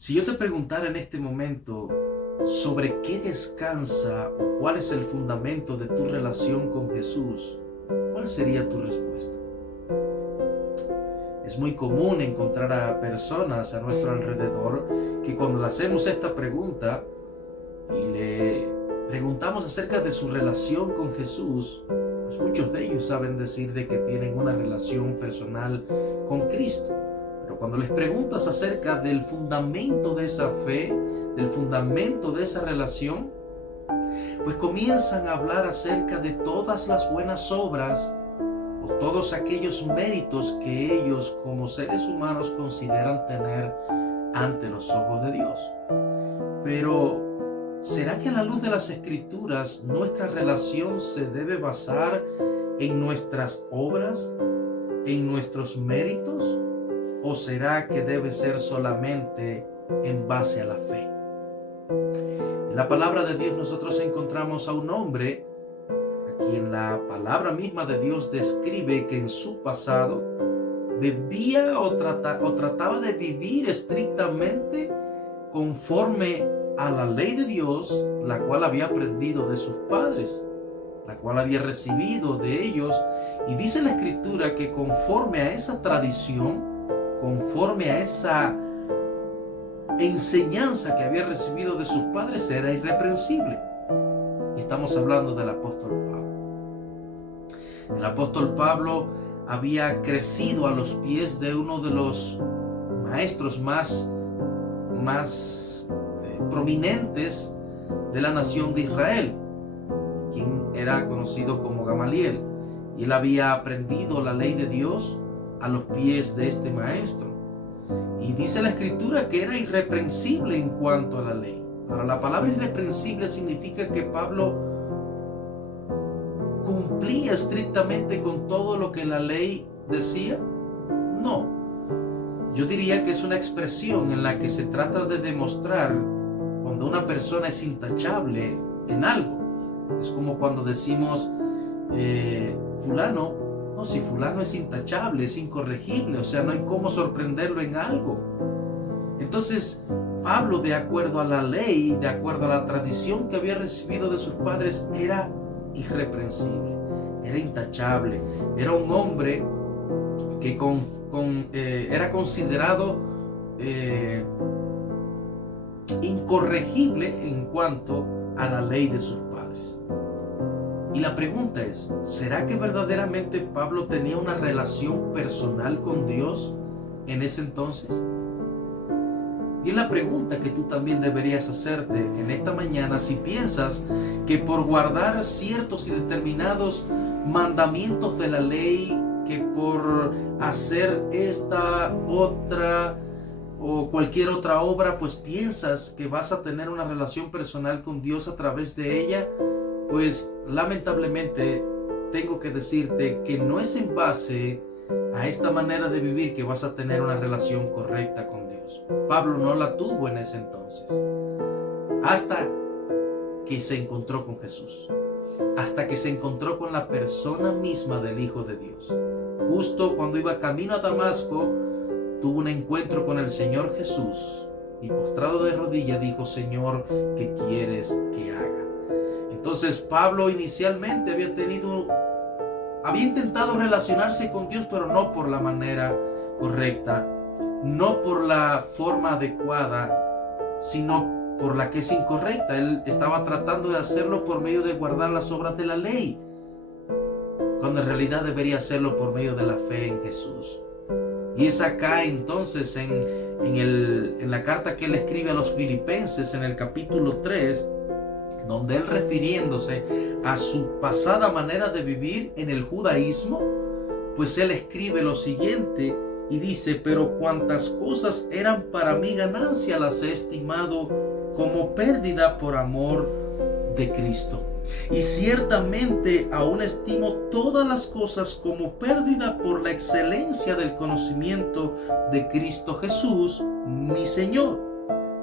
Si yo te preguntara en este momento sobre qué descansa o cuál es el fundamento de tu relación con Jesús, ¿cuál sería tu respuesta? Es muy común encontrar a personas a nuestro alrededor que cuando le hacemos esta pregunta y le preguntamos acerca de su relación con Jesús, pues muchos de ellos saben decir de que tienen una relación personal con Cristo. Pero cuando les preguntas acerca del fundamento de esa fe, del fundamento de esa relación, pues comienzan a hablar acerca de todas las buenas obras o todos aquellos méritos que ellos como seres humanos consideran tener ante los ojos de Dios. Pero ¿será que a la luz de las Escrituras nuestra relación se debe basar en nuestras obras, en nuestros méritos? ¿O será que debe ser solamente en base a la fe? En la palabra de Dios nosotros encontramos a un hombre a quien la palabra misma de Dios describe que en su pasado vivía o trataba de vivir estrictamente conforme a la ley de Dios, la cual había aprendido de sus padres, la cual había recibido de ellos. Y dice la Escritura que conforme a esa tradición, conforme a esa enseñanza que había recibido de sus padres, era irreprensible. Y estamos hablando del apóstol Pablo. El apóstol Pablo había crecido a los pies de uno de los maestros más prominentes de la nación de Israel, quien era conocido como Gamaliel, y él había aprendido la ley de Dios a los pies de este maestro, y dice la Escritura que era irreprensible en cuanto a la ley. Ahora, la palabra irreprensible significa que Pablo cumplía estrictamente con todo lo que la ley decía. No, yo diría que es una expresión en la que se trata de demostrar cuando una persona es intachable en algo. Es como cuando decimos fulano, no, si fulano es intachable, es incorregible, o sea, no hay cómo sorprenderlo en algo. Entonces, Pablo, de acuerdo a la ley, de acuerdo a la tradición que había recibido de sus padres, era irreprensible, era intachable, era un hombre que era considerado incorregible en cuanto a la ley de sus padres. Y la pregunta es, ¿será que verdaderamente Pablo tenía una relación personal con Dios en ese entonces? Y es la pregunta que tú también deberías hacerte en esta mañana si piensas que por guardar ciertos y determinados mandamientos de la ley, que por hacer esta otra o cualquier otra obra, pues piensas que vas a tener una relación personal con Dios a través de ella. Pues lamentablemente tengo que decirte que no es en base a esta manera de vivir que vas a tener una relación correcta con Dios. Pablo no la tuvo en ese entonces, hasta que se encontró con Jesús, hasta que se encontró con la persona misma del Hijo de Dios. Justo cuando iba camino a Damasco, tuvo un encuentro con el Señor Jesús y postrado de rodillas dijo: Señor, ¿qué quieres que haga? Entonces Pablo inicialmente había intentado relacionarse con Dios, pero no por la manera correcta, no por la forma adecuada, sino por la que es incorrecta. Él estaba tratando de hacerlo por medio de guardar las obras de la ley, cuando en realidad debería hacerlo por medio de la fe en Jesús. Y es acá entonces en la carta que él escribe a los Filipenses, en el capítulo 3, donde él, refiriéndose a su pasada manera de vivir en el judaísmo, pues él escribe lo siguiente y dice: pero cuantas cosas eran para mí ganancia, las he estimado como pérdida por amor de Cristo. Y ciertamente aún estimo todas las cosas como pérdida por la excelencia del conocimiento de Cristo Jesús, mi Señor.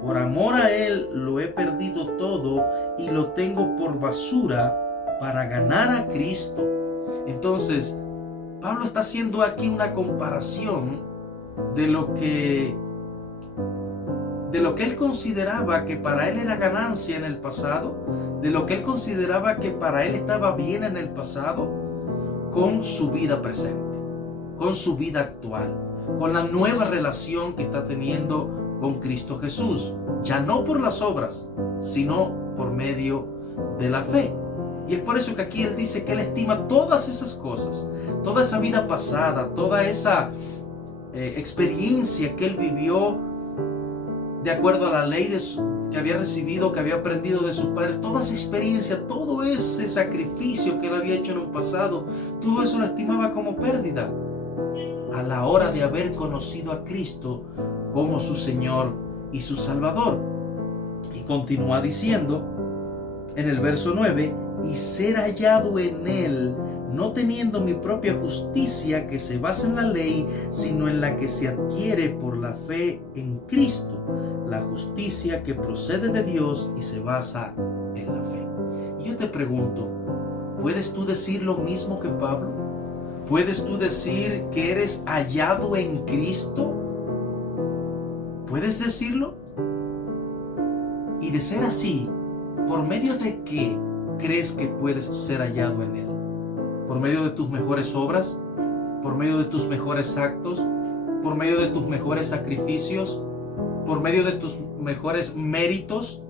Por amor a Él lo he perdido todo y lo tengo por basura para ganar a Cristo. Entonces, Pablo está haciendo aquí una comparación de lo que de lo que él consideraba que para él era ganancia en el pasado, de lo que él consideraba que para él estaba bien en el pasado, con su vida presente, con su vida actual, con la nueva relación que está teniendo con Cristo Jesús, ya no por las obras, sino por medio de la fe. Y es por eso que aquí él dice que él estima todas esas cosas, toda esa vida pasada, toda esa experiencia que él vivió de acuerdo a la ley que había recibido, que había aprendido de sus padres, toda esa experiencia, todo ese sacrificio que él había hecho en un pasado, todo eso lo estimaba como pérdida a la hora de haber conocido a Cristo como su Señor y su Salvador. Y continúa diciendo en el verso 9, y ser hallado en él, no teniendo mi propia justicia que se basa en la ley, sino en la que se adquiere por la fe en Cristo, la justicia que procede de Dios y se basa en la fe. Y yo te pregunto, ¿puedes tú decir lo mismo que Pablo? ¿Puedes tú decir que eres hallado en Cristo? ¿Puedes decirlo? Y de ser así, ¿por medio de qué crees que puedes ser hallado en él? ¿Por medio de tus mejores obras? ¿Por medio de tus mejores actos? ¿Por medio de tus mejores sacrificios? ¿Por medio de tus mejores méritos?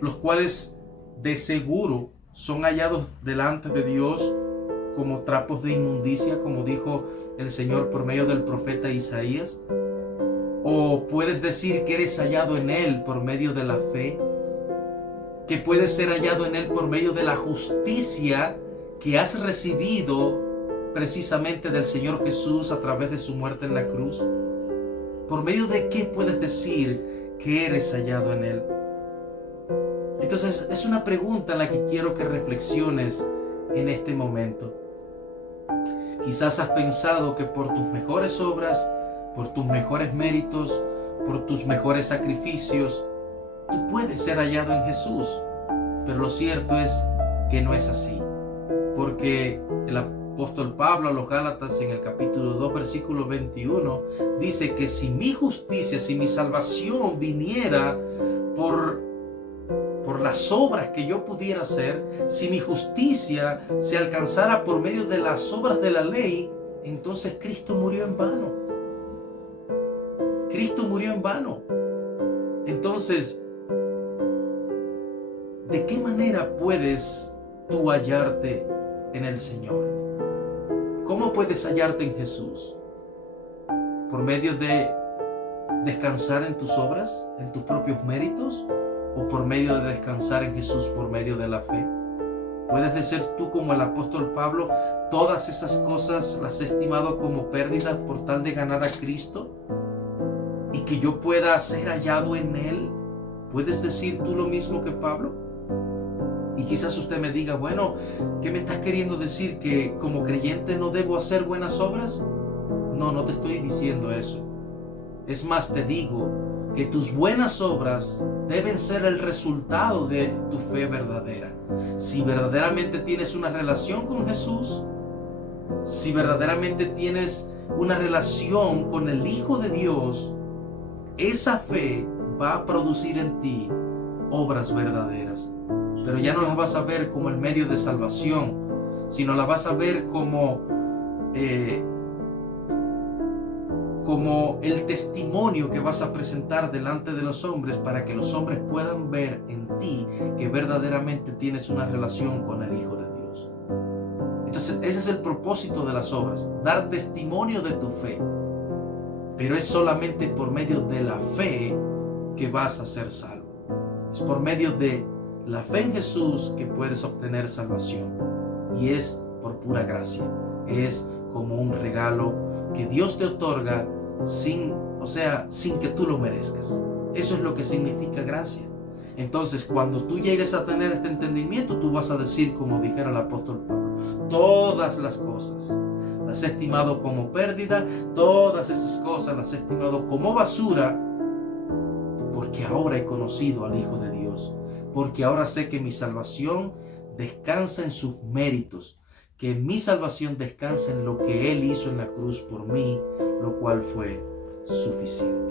Los cuales de seguro son hallados delante de Dios como trapos de inmundicia, como dijo el Señor por medio del profeta Isaías. ¿O puedes decir que eres hallado en él por medio de la fe? ¿Que puedes ser hallado en él por medio de la justicia que has recibido precisamente del Señor Jesús a través de su muerte en la cruz? ¿Por medio de qué puedes decir que eres hallado en él? Entonces es una pregunta en la que quiero que reflexiones en este momento. Quizás has pensado que por tus mejores obras, por tus mejores méritos, por tus mejores sacrificios, tú puedes ser hallado en Jesús. Pero lo cierto es que no es así. Porque el apóstol Pablo a los Gálatas en el capítulo 2, versículo 21, dice que si mi justicia, si mi salvación viniera por las obras que yo pudiera hacer, si mi justicia se alcanzara por medio de las obras de la ley, entonces Cristo murió en vano. Cristo murió en vano. Entonces, ¿de qué manera puedes tú hallarte en el Señor? ¿Cómo puedes hallarte en Jesús? ¿Por medio de descansar en tus obras, en tus propios méritos? ¿O por medio de descansar en Jesús por medio de la fe? ¿Puedes decir tú como el apóstol Pablo, todas esas cosas las he estimado como pérdidas por tal de ganar a Cristo? Y que yo pueda ser hallado en él. ¿Puedes decir tú lo mismo que Pablo? Y quizás usted me diga, bueno, ¿qué me estás queriendo decir? ¿Que como creyente no debo hacer buenas obras? No, no te estoy diciendo eso. Es más, te digo que tus buenas obras deben ser el resultado de tu fe verdadera. Si verdaderamente tienes una relación con Jesús, si verdaderamente tienes una relación con el Hijo de Dios, esa fe va a producir en ti obras verdaderas. Pero ya no las vas a ver como el medio de salvación, sino las vas a ver como el testimonio que vas a presentar delante de los hombres para que los hombres puedan ver en ti que verdaderamente tienes una relación con el Hijo de Dios. Entonces ese es el propósito de las obras, dar testimonio de tu fe. Pero es solamente por medio de la fe que vas a ser salvo. Es por medio de la fe en Jesús que puedes obtener salvación. Y es por pura gracia. Es como un regalo que Dios te otorga sin que tú lo merezcas. Eso es lo que significa gracia. Entonces, cuando tú llegues a tener este entendimiento, tú vas a decir, como dijera el apóstol Pablo, todas las cosas las he estimado como pérdida, todas esas cosas las he estimado como basura, porque ahora he conocido al Hijo de Dios, porque ahora sé que mi salvación descansa en sus méritos, que mi salvación descansa en lo que Él hizo en la cruz por mí, lo cual fue suficiente.